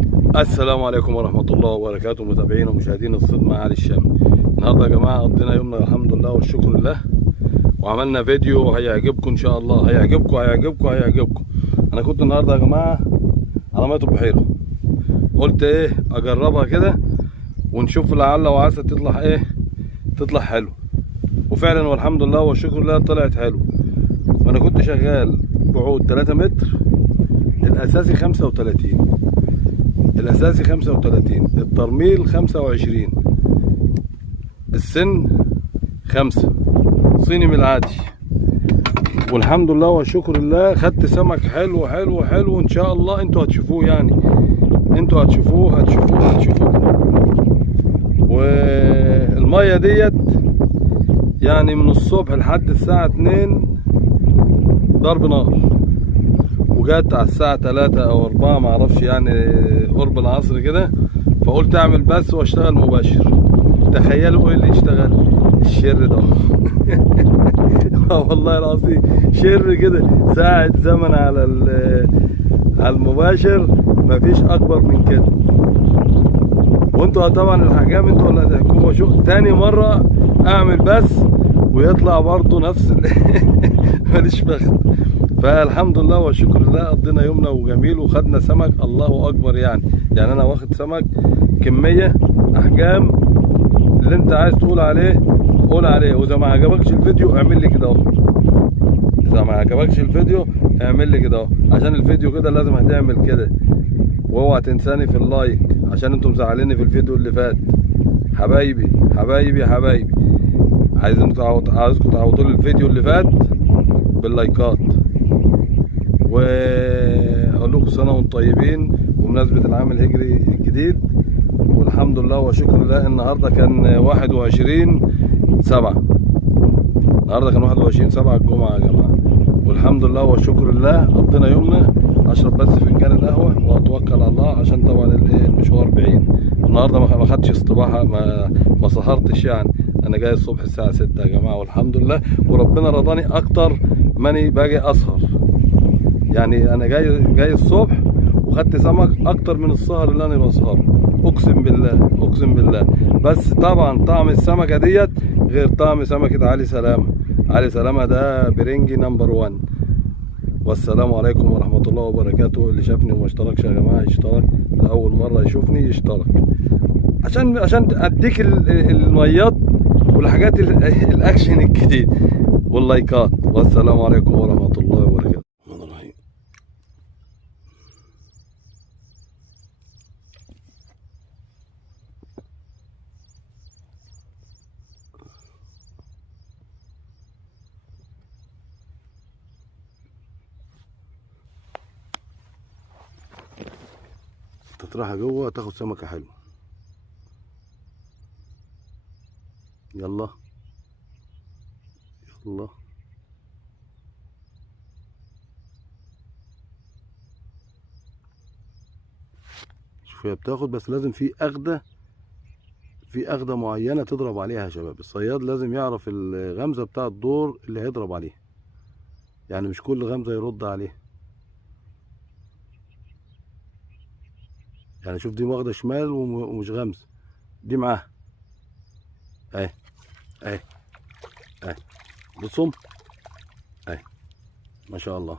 السلام عليكم ورحمة الله وبركاته، متابعين ومشاهدين الصيد مع علي الشامي. النهارده يا جماعة قضينا يومنا الحمد لله والشكر لله، وعملنا فيديو هيعجبكم إن شاء الله. هيعجبكم. أنا كنت النهارده يا جماعة على مية البحيرة، قلت إيه أجربها كده ونشوف لعل وعسى تطلع حلو. وفعلا والحمد لله والشكر لله طلعت حلو. وأنا كنت شغال بعود 3 متر، الأساسي 35، الترميل 25، السن 5 صيني من العادي. والحمد لله والشكر لله خدت سمك حلو ان شاء الله. انتوا هتشوفوه، يعني انتوا هتشوفوه. والمية ديت يعني من الصبح لحد الساعة 2 ضرب نار، وجات على الساعة 3 أو 4 معرفش، يعني قرب العصر كده. فقلت أعمل بث وأشتغل مباشر. تخيلوا إيه اللي اشتغل؟ الشر ده. والله العظيم شر كده، ساعة زمن على المباشر مفيش أكبر من كده. وانتوا طبعا الحكام انتوا اللي هتحكموا. شو تاني مرة أعمل بث ويطلع برضه نفس ماليش بخت. فالحمد لله والشكر لله قضينا يومنا وجميل وخدنا سمك الله اكبر. يعني انا واخد سمك كميه احجام اللي انت عايز تقول عليه قول عليه. واذا ما عجبكش الفيديو اعمل لي كده اهو، اعمل لي كده اهو، عشان الفيديو كده لازم هتعمل كده. واوعى تنساني في اللايك عشان انتم مزعليني في الفيديو اللي فات. حبايبي عايزكم تعوضوا لي الفيديو اللي فات باللايكات. واقول لكم سنه وانتم طيبين بمناسبه العام الهجري الجديد. والحمد لله وشكر الله النهارده كان 21/7. النهارده كان 21/7 الجمعه يا جماعه. والحمد لله وشكر الله قضينا يومنا. اشرب بس فنجان القهوه واتوكل على الله عشان طبعا المشوار بعيد. النهارده ما خدتش استباحه، ما سهرتش. يعني انا جاي الصبح الساعه 6 يا جماعه والحمد لله. وربنا رضاني اكتر ماني باجي اسهر. يعني انا جاي الصبح وخدت سمك اكتر من السهر اللي انا بسهره. اقسم بالله. بس طبعا طعم السمكه ديت غير طعم سمكه علي سلامه ده برنجي نمبر 1. والسلام عليكم ورحمه الله وبركاته. اللي شافني وما اشتركش يا جماعه يشترك، لاول مره يشوفني يشترك عشان اديك الميات والحاجات الاكشن الجديد واللايكات. والسلام عليكم ورحمه الله وبركاته. تطرحها جوه تاخد سمكة حلوة. يلا شوف هي بتاخد، بس لازم في أخدة معينة تضرب عليها يا شباب. الصياد لازم يعرف الغمزة بتاع الدور اللي هيضرب عليها، يعني مش كل غمزة يرد عليها. يعني شوف دي واخدة شمال ومش غمزة، دي معاها اهي اهي اهي، بصم اهي، ما شاء الله.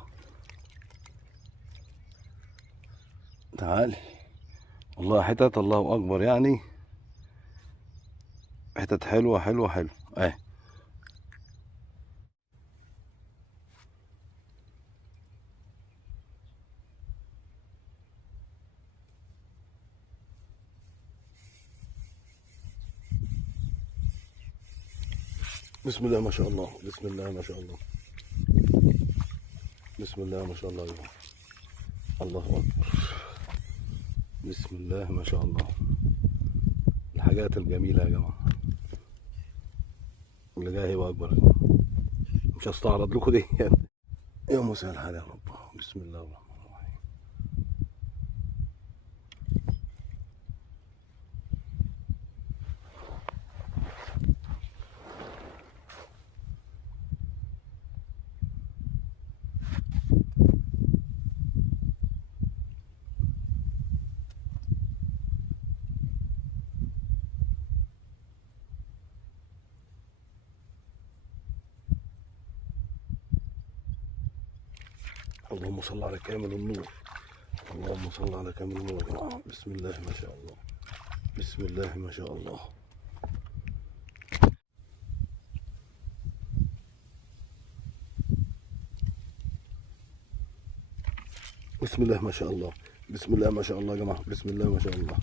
تعالي والله حتت الله أكبر، يعني حتت حلوة اهي. بسم الله ما شاء الله، بسم الله ما شاء الله، بسم الله ما شاء الله. الله أكبر، بسم الله ما شاء الله. الحاجات الجميلة يا جماعة اللي جاي هيبقى أكبر يا جماعة. مش هستعرض لكم دي. يا مساء الحال يا رب. بسم الله الرحمن الرحيم. اللهم صل على كامل النور. اللهم صل على كامل النور يا جماعة. بسم الله ما شاء الله. بسم الله ما شاء الله. بسم الله ما شاء الله. بسم الله ما شاء الله يا جماعة. بسم الله ما شاء الله.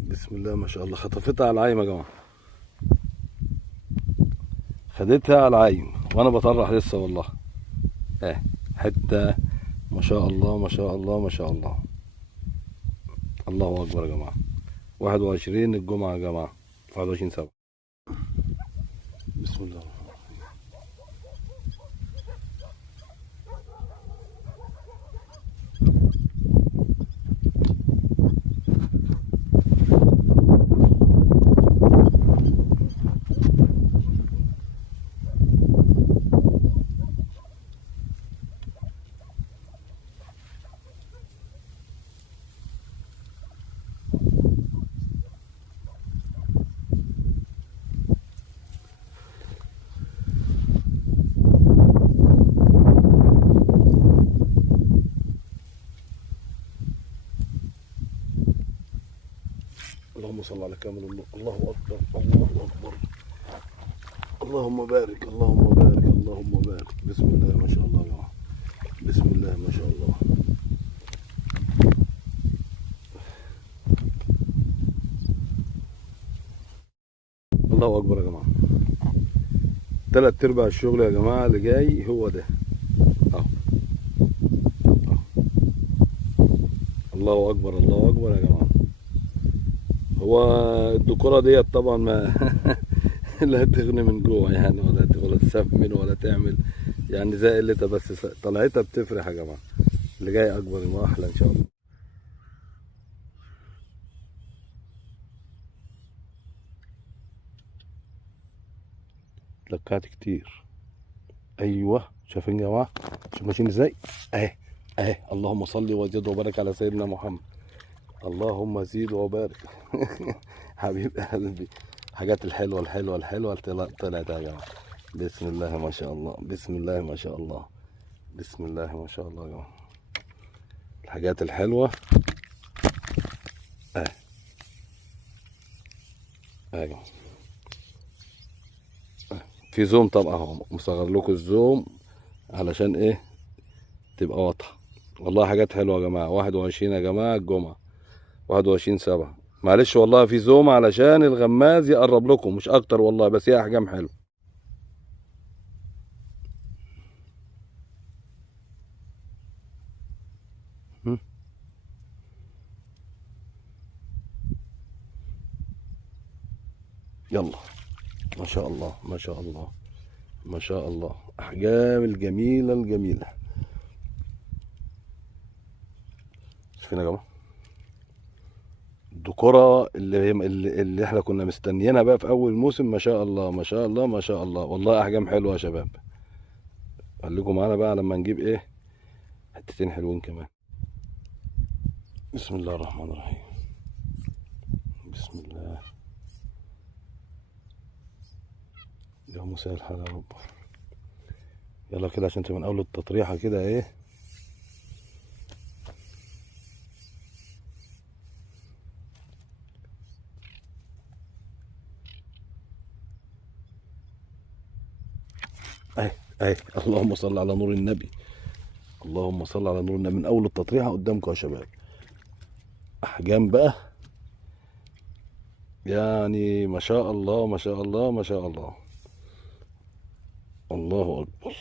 بسم الله ما شاء الله. خطفتها على العايم يا جماعة. خدتها على العايم وانا بطرح لسه والله. حتة ما شاء الله ما شاء الله ما شاء الله. الله اكبر يا جماعة. 21 الجمعة يا جماعة. 21/7. بسم الله. اللهم صل على كامل النور. الله اكبر الله اكبر. اللهم بارك اللهم بارك اللهم بارك. بسم الله ما شاء الله يا جماعه. بسم الله ما شاء الله. الله اكبر يا جماعه. 3/4 الشغل يا جماعه اللي جاي هو ده اهو. الله اكبر الله اكبر يا جماعه. هو الديكوره ديت طبعا ما لا تغني من جوه يعني، ولا تسمن ولا تعمل يعني زي قلتها، بس طلعتها بتفرح يا جماعه. اللي جاي اكبر واحلى ان شاء الله. اتلكعت كتير. ايوه شايفين يا جماعه؟ شوف ماشيين ازاي. اهي اللهم صل وزد وبارك على سيدنا محمد. اللهم زيد وبارك. حبيب قلبي. الحاجات الحلوه الحلوه الحلوه طلعت يا جماعه. بسم الله ما شاء الله. بسم الله ما شاء الله. بسم الله ما شاء الله يا جماعه. الحاجات الحلوه اهي يا جماعه. في زوم طبعا اهو، مصغر لكم الزوم علشان ايه تبقى واضحه. والله حاجات حلوه يا جماعه. 21 يا جماعه الجمعه. 21/7. معلش والله في زوم علشان الغماز يقرب لكم مش اكتر والله، بس هي احجام حلوه. يلا ما شاء الله ما شاء الله ما شاء الله. احجام الجميله الجميله. شايفين يا جماعه الدكوره اللي احنا كنا مستنيينها بقى في اول موسم. ما شاء الله ما شاء الله ما شاء الله. والله احجام حلوه يا شباب. خليكم معانا بقى لما نجيب ايه حتتين حلوين كمان. بسم الله الرحمن الرحيم. بسم الله. يا مساء الحال يا رب. يلا كده عشان تبقى من اول التطريحه كده ايه. اهي اللهم صل على نور النبي. اللهم صل على نور النبي. من اول التطريحه قدامكم يا شباب. احجام بقى يعني ما شاء الله ما شاء الله ما شاء الله. الله اكبر.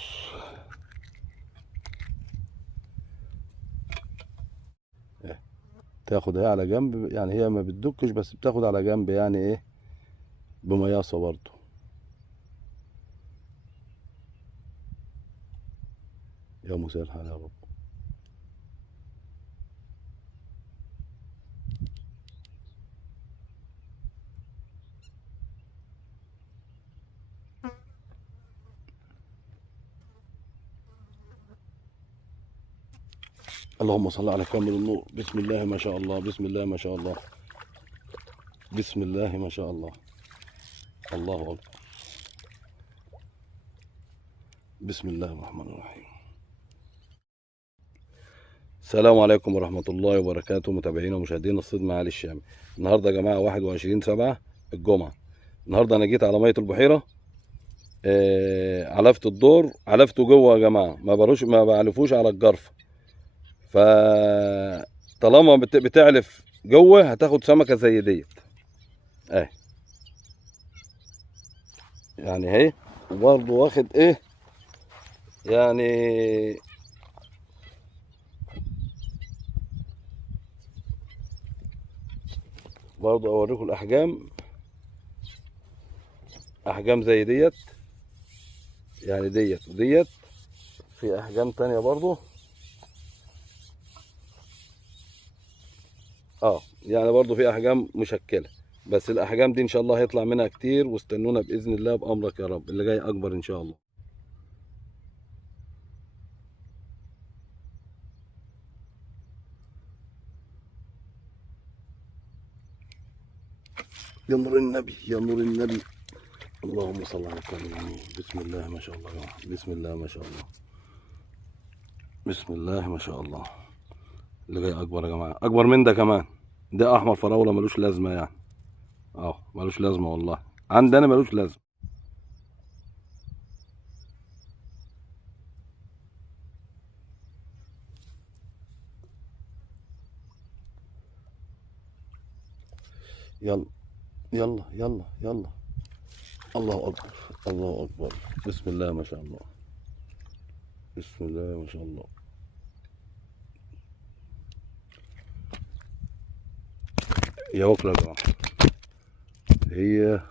تاخد هي على جنب يعني، هي ما بتدكش بس بتاخد على جنب يعني ايه بمياصه برضو. يا مساء الحال يا رب. اللهم صل على كامل النور. بسم الله ما شاء الله. بسم الله ما شاء الله. بسم الله ما شاء الله. الله اكبر. بسم الله الرحمن الرحيم. السلام عليكم ورحمة الله وبركاته، متابعينا ومشاهدينا الصيد مع علي الشامي. النهارده يا جماعة 21/7 الجمعة. النهارده أنا جيت على مية البحيرة، علفت الدور، علفته جوه يا جماعة، ما بعلفوش على الجرف. ف طالما بتعلف جوه هتاخد سمكة زي ديت اهي، يعني اهي. وبرضه واخد ايه يعني، برضه اوريكم الاحجام، احجام زي ديت، يعني ديت وديت. في احجام تانية برضه، يعني برضه في احجام مشكله، بس الاحجام دي ان شاء الله هيطلع منها كتير، واستنونا باذن الله بامرك يا رب، اللي جاي اكبر ان شاء الله. يا نور النبي يا نور النبي، اللهم صل على النبي. بسم الله ما شاء الله يا جماعه، بسم الله ما شاء الله، بسم الله ما شاء الله. اللي جاي اكبر يا جماعه، اكبر من ده كمان. ده احمر فراوله ملوش لازمه يعني، ملوش لازمه والله، عندنا ملوش لازمه. يلا يلا يلا يلا، الله اكبر الله اكبر، بسم الله ما شاء الله، بسم الله ما شاء الله. هي وكلة يا جماعة، هي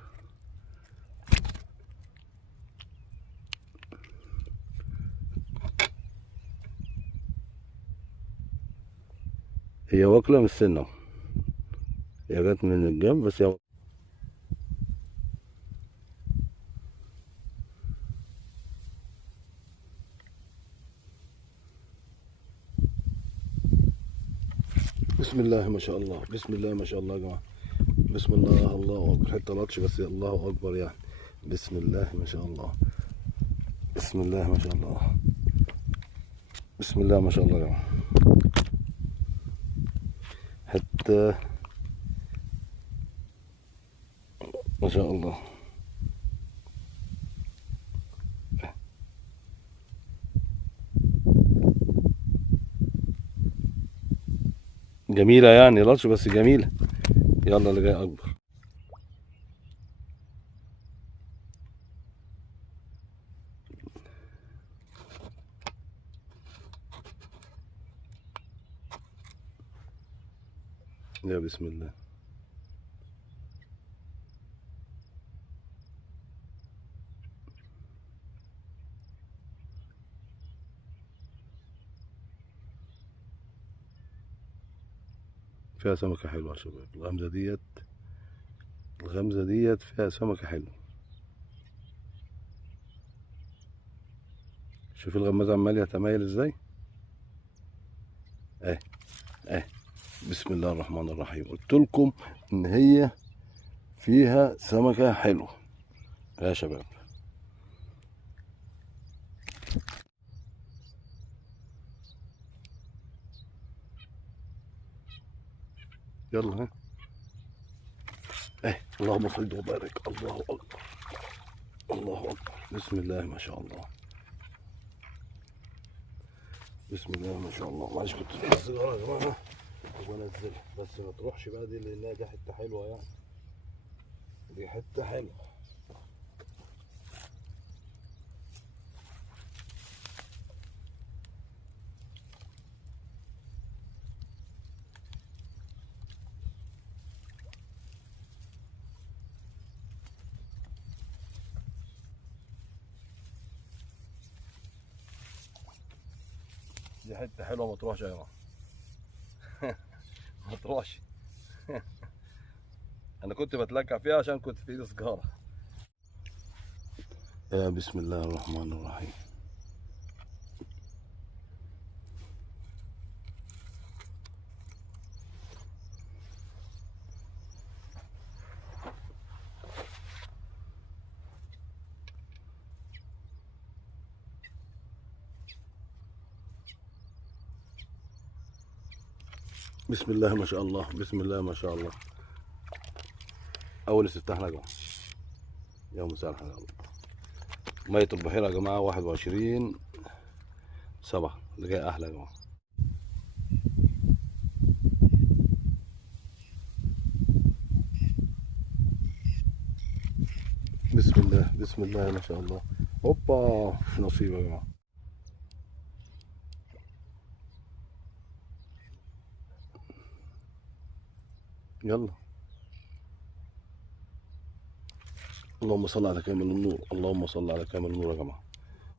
هي واكلة من السنة، هي جت من الجنب بس هي. بسم الله ما شاء الله، بسم الله ما شاء الله يا جماعة، بسم الله الله أكبر. حتة لطش بس الله أكبر يعني، بسم الله ما شاء الله، بسم الله ما شاء الله، بسم الله ما شاء الله يا جماعة. حتة ما شاء الله، جميلة يعني، لطش بس جميلة. يلا اللي جاي أكبر. يا بسم الله، فيها سمكة حلوة يا شباب. الغمزة ديت، الغمزة ديت فيها سمكة حلوة. شوف الغمازة عمالة تميل ازاي، اهي اهي. بسم الله الرحمن الرحيم. قلت لكم ان هي فيها سمكة حلوة يا شباب. يلا ها، اللهم صل وبارك، الله اكبر الله اكبر، بسم الله ما شاء الله، بسم الله ما شاء الله. معلش كنت في السيجاره يا جماعه وبنزلها، بس ما تروحش بقى دي، لانها دي حته حلوه يعني، دي حته حلوه. دي حته حلوه، ما تروحش يا جماعه ما تروحش انا كنت بتلكع فيها عشان كنت في ايدي سيجاره. يا بسم الله الرحمن الرحيم. بسم الله ما شاء الله، بسم الله ما شاء الله. اول استفتاح يا جماعه. يا مساء الخير. ميه البحيره يا جماعه 21/7 اللي جاي احلى يا جماعه. بسم الله بسم الله ما شاء الله. هوبا نصيب يا جماعه. يلا. اللهم صل على كامل النور، اللهم صل على كامل النور يا جماعه.